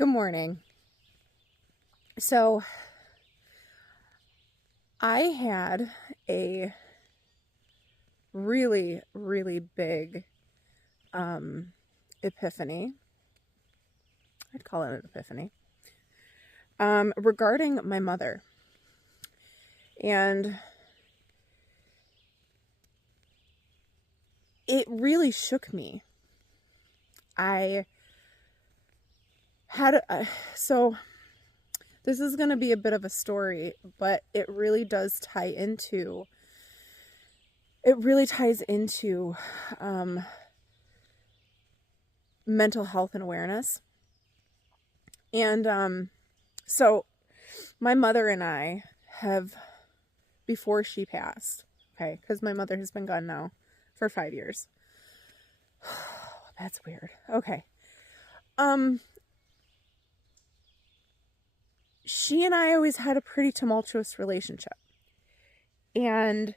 Good morning. So I had a really, really big epiphany. I'd call it an epiphany. Regarding my mother. And it really shook me. I had so this is going to be a bit of a story, but it really ties into mental health and awareness. And so my mother and I have, before she passed, okay, because my mother has been gone now for 5 years. That's weird. Okay. She and I always had a pretty tumultuous relationship. And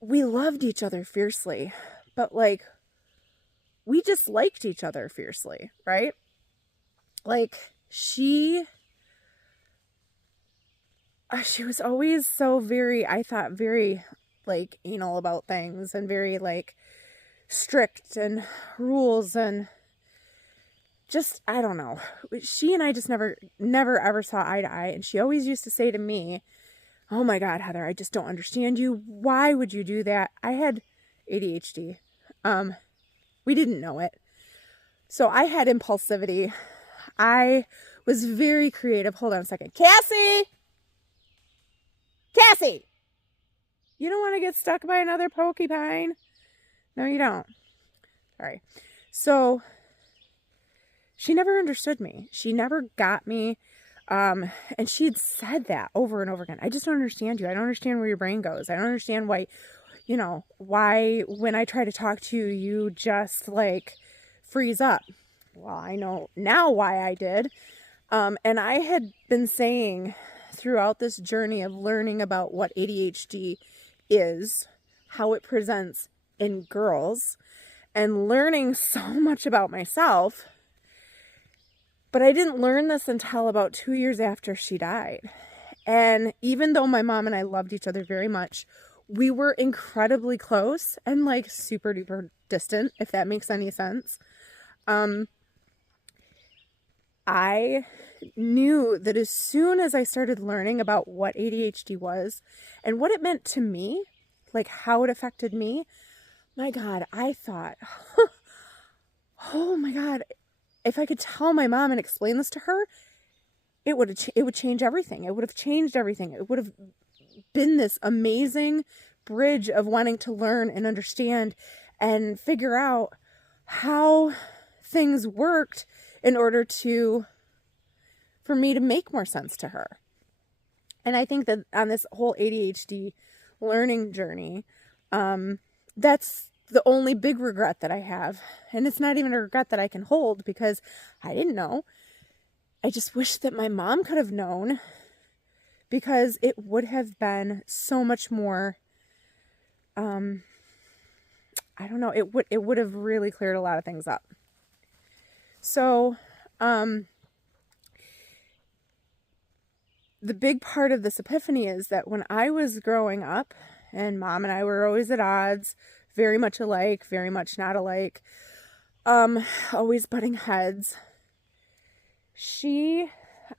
we loved each other fiercely, but we disliked each other fiercely, right? She was always so very, I thought, very anal about things, and very strict and rules, and just, I don't know. She and I just never ever saw eye to eye. And she always used to say to me, "Oh my God, Heather, I just don't understand you. Why would you do that?" I had ADHD. We didn't know it. So I had impulsivity. I was very creative. Hold on a second. Cassie! You don't want to get stuck by another porcupine? No, you don't. Sorry. So she never understood me. She never got me. And she had said that over and over again. "I just don't understand you. I don't understand where your brain goes. I don't understand why when I try to talk to you, you just freeze up." Well, I know now why I did. And I had been saying throughout this journey of learning about what ADHD is, how it presents in girls, and learning so much about myself. But I didn't learn this until about 2 years after she died. And even though my mom and I loved each other very much, we were incredibly close and super duper distant, if that makes any sense. I knew that as soon as I started learning about what ADHD was and what it meant to me, how it affected me, my God, I thought, oh my God, if I could tell my mom and explain this to her, it would change everything. It would have changed everything. It would have been this amazing bridge of wanting to learn and understand and figure out how things worked in order for me to make more sense to her. And I think that on this whole ADHD learning journey, that's the only big regret that I have. And it's not even a regret that I can hold, because I didn't know. I just wish that my mom could have known, because it would have been so much more, I don't know, it would have really cleared a lot of things up. So, the big part of this epiphany is that when I was growing up, and Mom and I were always at odds, very much alike, very much not alike, always butting heads. She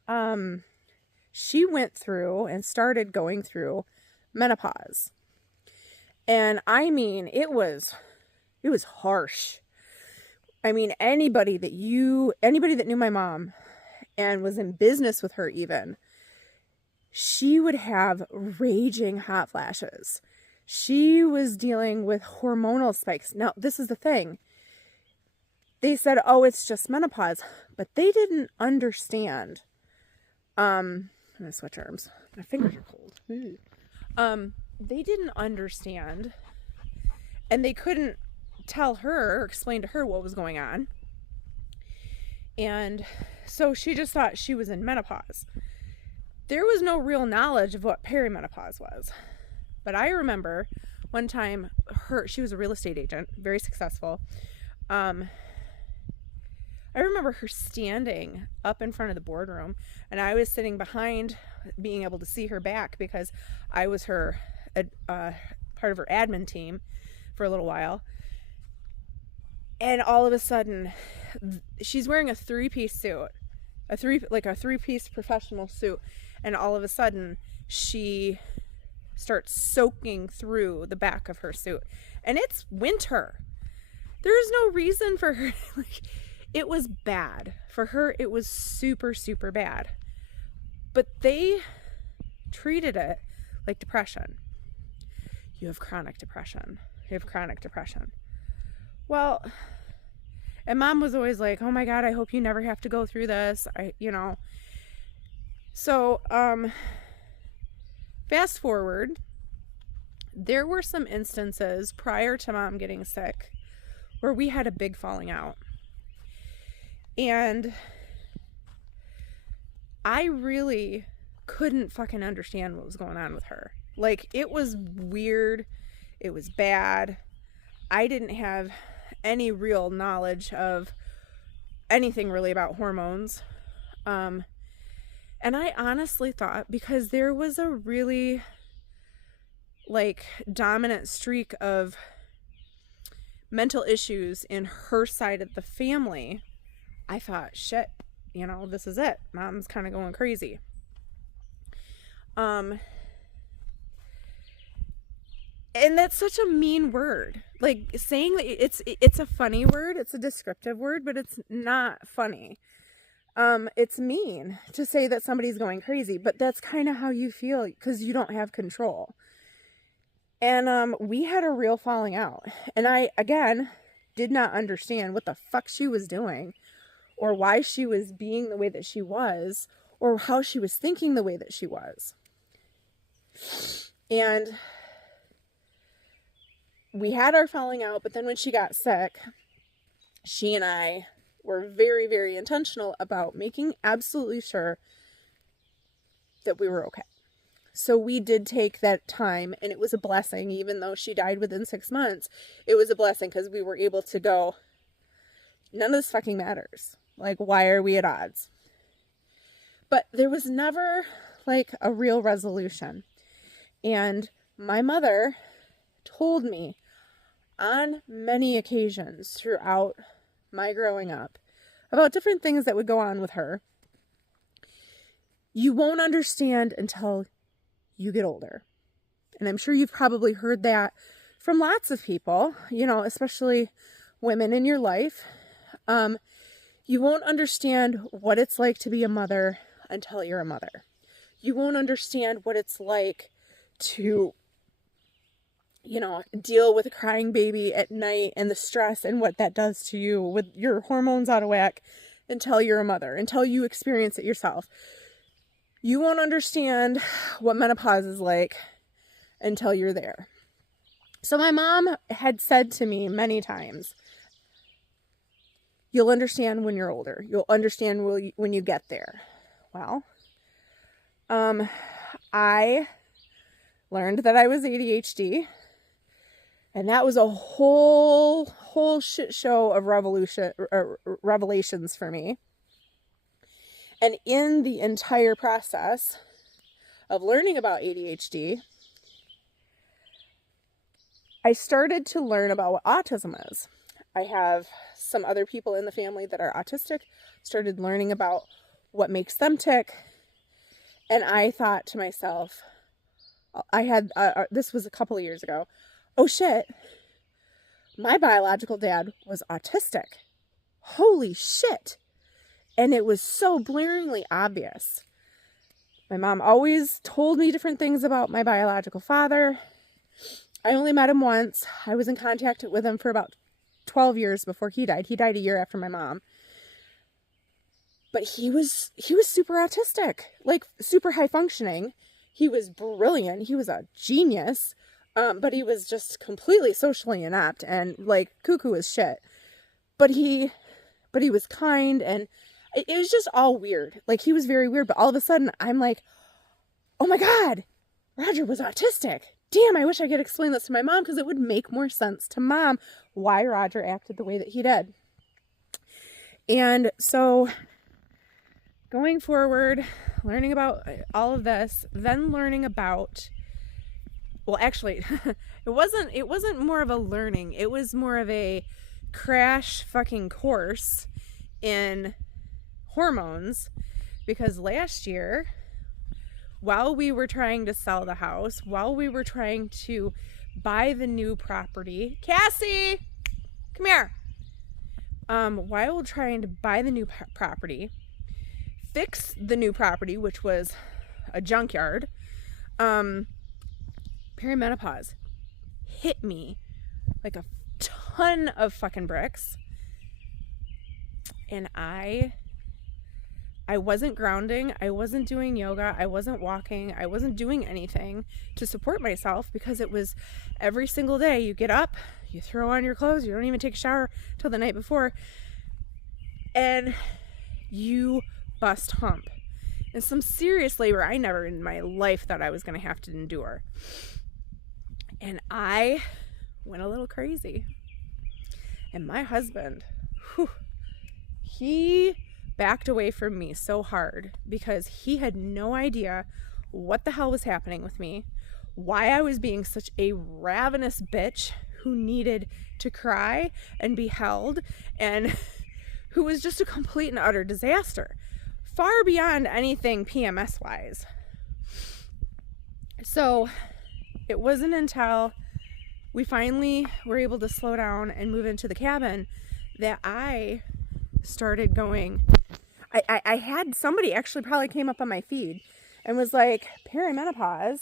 went through and started going through menopause. And I mean, it was harsh. I mean, anybody that knew my mom and was in business with her even, she would have raging hot flashes. She was dealing with hormonal spikes. Now, this is the thing. They said, "Oh, it's just menopause," but they didn't understand. I'm going to switch arms. My fingers are cold. They didn't understand, and they couldn't tell her or explain to her what was going on. And so she just thought she was in menopause. There was no real knowledge of what peri-menopause was. But I remember one time she was a real estate agent, very successful. I remember her standing up in front of the boardroom, and I was sitting behind, being able to see her back because I was her part of her admin team for a little while. And all of a sudden, she's wearing a three-piece suit, a three-piece professional suit, and all of a sudden she starts soaking through the back of her suit, and it's winter. There's no reason for her. Like, it was bad for her. It was super, super bad. But they treated it like depression. You have chronic depression. You have chronic depression. Well, and Mom was always like, oh my God, I hope you never have to go through this. So, fast forward, there were some instances prior to Mom getting sick where we had a big falling out. And I really couldn't fucking understand what was going on with her. Like, it was weird. It was bad. I didn't have any real knowledge of anything really about hormones. And I honestly thought, because there was a really dominant streak of mental issues in her side of the family, I thought, shit, this is it. Mom's kind of going crazy. And that's such a mean word. Like, saying that it's a funny word, it's a descriptive word, but it's not funny. It's mean to say that somebody's going crazy, but that's kind of how you feel because you don't have control. And we had a real falling out. And I, again, did not understand what the fuck she was doing, or why she was being the way that she was, or how she was thinking the way that she was. And we had our falling out, but then when she got sick, she and I were very, very intentional about making absolutely sure that we were okay. So we did take that time, and it was a blessing. Even though she died within 6 months, it was a blessing because we were able to go, none of this fucking matters. Like, why are we at odds? But there was never a real resolution. And my mother told me on many occasions throughout my growing up about different things that would go on with her. You won't understand until you get older. And I'm sure you've probably heard that from lots of people, especially women in your life. You won't understand what it's like to be a mother until you're a mother. You won't understand what it's like to, deal with a crying baby at night and the stress and what that does to you with your hormones out of whack until you're a mother, until you experience it yourself. You won't understand what menopause is like until you're there. So my mom had said to me many times, you'll understand when you're older. You'll understand when you get there. Well, I learned that I was ADHD, and that was a whole shit show of revelations for me. And in the entire process of learning about ADHD, I started to learn about what autism is. I have some other people in the family that are autistic, started learning about what makes them tick. And I thought to myself, this was a couple of years ago, oh shit, my biological dad was autistic. Holy shit. And it was so blaringly obvious. My mom always told me different things about my biological father. I only met him once. I was in contact with him for about 12 years before he died. He died a year after my mom. But he was super autistic, super high functioning. He was brilliant. He was a genius. But he was just completely socially inept and cuckoo as shit. But he was kind, and it was just all weird. He was very weird, but all of a sudden I'm like, oh my God, Roger was autistic. Damn, I wish I could explain this to my mom because it would make more sense to Mom why Roger acted the way that he did. And so going forward, learning about all of this, then learning about, well, actually, it wasn't more of a learning. It was more of a crash fucking course in hormones, because last year, while we were trying to sell the house, while we were trying to buy the new property, Cassie, come here. While trying to buy the new property, fix the new property, which was a junkyard, perimenopause hit me like a ton of fucking bricks. And I wasn't grounding, I wasn't doing yoga, I wasn't walking, I wasn't doing anything to support myself, because it was every single day you get up, you throw on your clothes, you don't even take a shower till the night before, and you bust hump. And some serious labor I never in my life thought I was going to have to endure. And I went a little crazy. And my husband, he backed away from me so hard, because he had no idea what the hell was happening with me, why I was being such a ravenous bitch who needed to cry and be held, and who was just a complete and utter disaster, far beyond anything PMS wise. So it wasn't until we finally were able to slow down and move into the cabin that I started going. I had somebody actually probably came up on my feed and was like, perimenopause,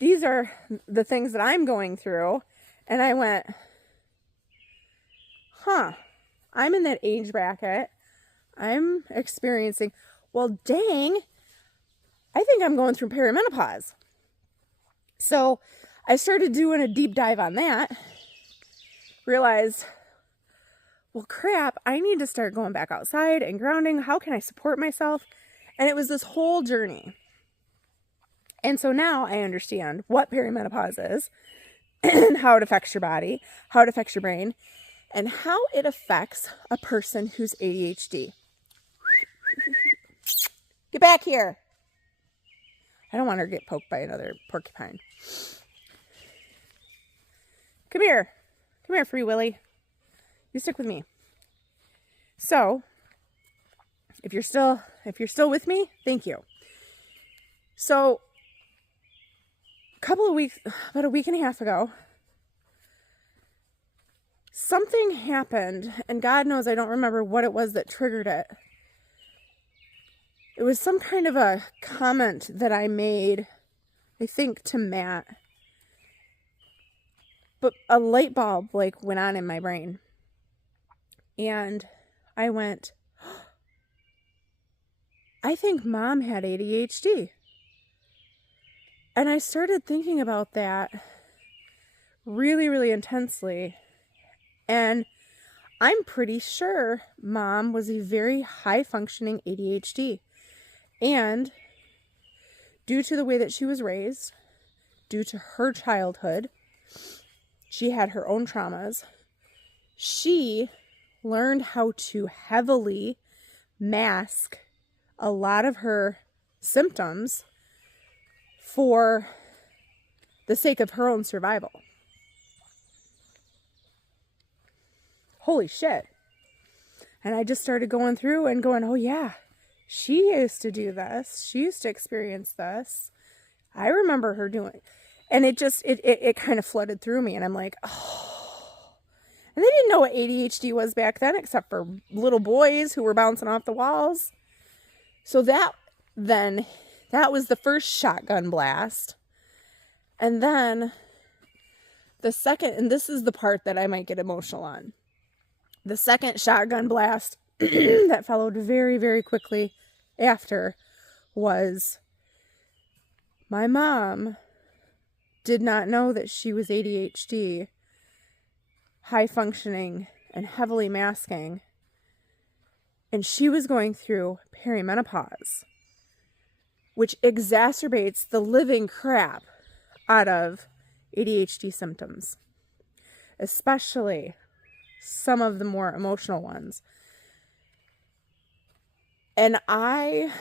these are the things that I'm going through. And I went, I'm in that age bracket. I'm experiencing, well, dang, I think I'm going through perimenopause. So I started doing a deep dive on that, realized, well, crap, I need to start going back outside and grounding. How can I support myself? And it was this whole journey. And so now I understand what perimenopause is, and how it affects your body, how it affects your brain, and how it affects a person who's ADHD. Get back here. I don't want her to get poked by another porcupine. Come here. Come here, Free Willy. You stick with me. So, if you're still with me, thank you. So, about a week and a half ago, something happened, and God knows I don't remember what it was that triggered it. It was some kind of a comment that I made, I think, to Matt. But a light bulb went on in my brain. And I went, I think Mom had ADHD. And I started thinking about that really, really intensely. And I'm pretty sure Mom was a very high-functioning ADHD. And due to the way that she was raised, due to her childhood, she had her own traumas. She learned how to heavily mask a lot of her symptoms for the sake of her own survival. Holy shit. And I just started going through and going, oh yeah, she used to do this. She used to experience this. I remember her doing, and it kind of flooded through me, and I'm like, oh. And they didn't know what ADHD was back then, except for little boys who were bouncing off the walls. So that was the first shotgun blast. And then the second, and this is the part that I might get emotional on. The second shotgun blast that followed very, very quickly after was my mom did not know that she was ADHD, high functioning, and heavily masking. And she was going through perimenopause, which exacerbates the living crap out of ADHD symptoms, especially some of the more emotional ones. And I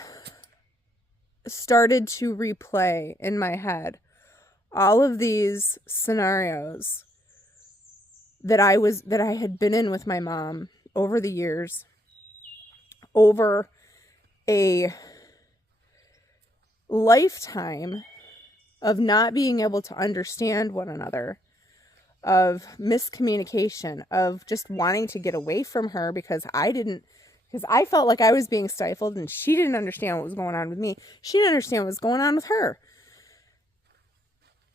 started to replay in my head all of these scenarios that I had been in with my mom over the years, over a lifetime of not being able to understand one another, of miscommunication, of just wanting to get away from her because I felt like I was being stifled and she didn't understand what was going on with me. She didn't understand what was going on with her.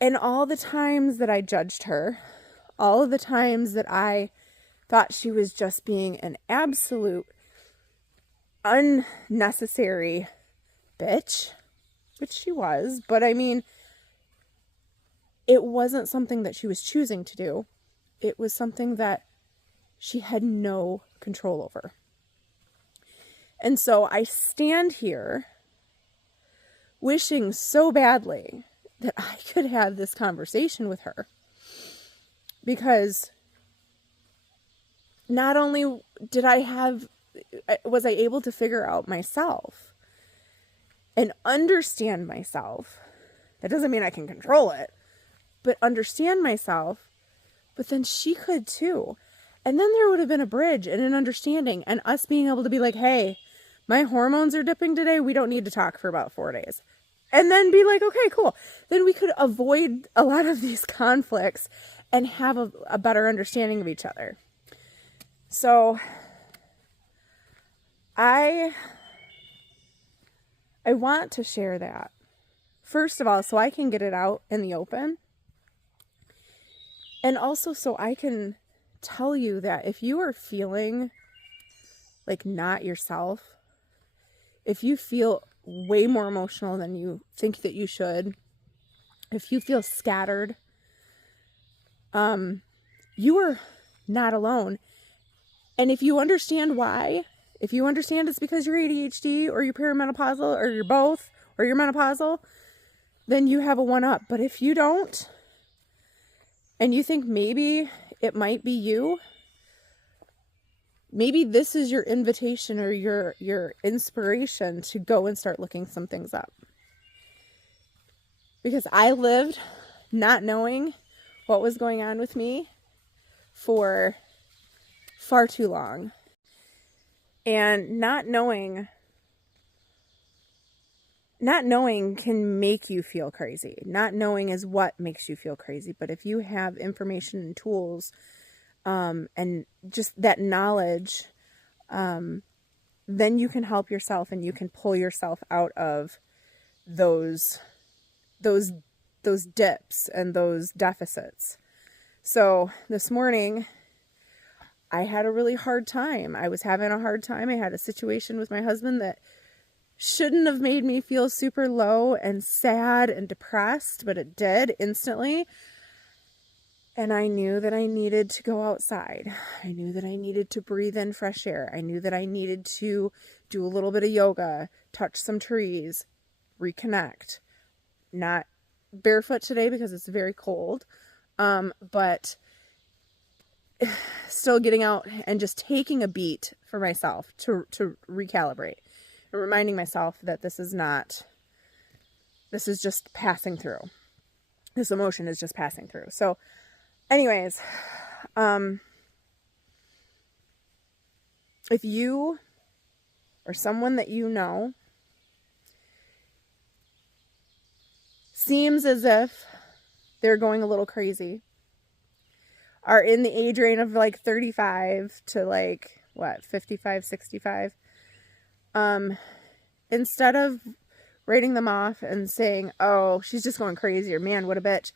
And all the times that I judged her, all of the times that I thought she was just being an absolute unnecessary bitch, which she was, but I mean, it wasn't something that she was choosing to do. It was something that she had no control over. And so I stand here wishing so badly that I could have this conversation with her. Because not only was I able to figure out myself and understand myself. That doesn't mean I can control it, but understand myself. But then she could too. And then there would have been a bridge and an understanding and us being able to be like, hey, my hormones are dipping today. We don't need to talk for about 4 days. And then be like, okay, cool. Then we could avoid a lot of these conflicts and have a better understanding of each other. So I want to share that. First of all, so I can get it out in the open. And also so I can tell you that if you are feeling like not yourself, if you feel way more emotional than you think that you should, if you feel scattered, you are not alone. And if you understand why, if you understand it's because you're ADHD or you're perimenopausal or you're both or you're menopausal, then you have a one up. But if you don't, and you think maybe it might be you, maybe this is your invitation or your inspiration to go and start looking some things up. Because I lived not knowing what was going on with me for far too long. And not knowing can make you feel crazy. Not knowing is what makes you feel crazy. But if you have information and tools, and just that knowledge, then you can help yourself and you can pull yourself out of those dips and those deficits. So this morning, I had a really hard time. I was having a hard time. I had a situation with my husband that shouldn't have made me feel super low and sad and depressed, but it did instantly. And I knew that I needed to go outside. I knew that I needed to breathe in fresh air. I knew that I needed to do a little bit of yoga, touch some trees, reconnect. Not barefoot today because it's very cold, but still getting out and just taking a beat for myself to recalibrate. And reminding myself that this is just passing through. This emotion is just passing through. So anyways, if you or someone that you know seems as if they're going a little crazy, are in the age range of like 35 to 55, 65, instead of writing them off and saying, oh, she's just going crazy, or man, what a bitch,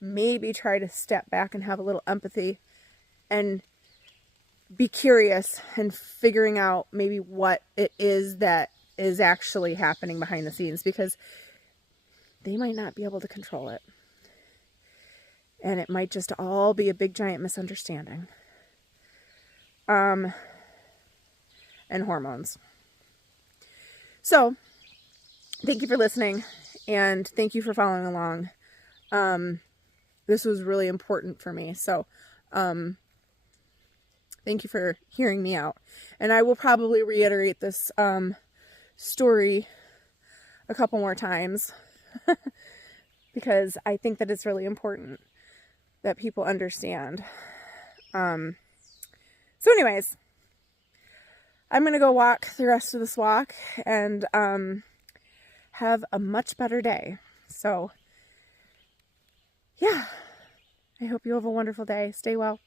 maybe try to step back and have a little empathy and be curious and figuring out maybe what it is that is actually happening behind the scenes, because they might not be able to control it. And it might just all be a big giant misunderstanding. And hormones. So, thank you for listening, and thank you for following along. This was really important for me. So, thank you for hearing me out. And I will probably reiterate this story a couple more times because I think that it's really important that people understand. So anyways, I'm going to go walk the rest of this walk and have a much better day. So yeah, I hope you have a wonderful day. Stay well.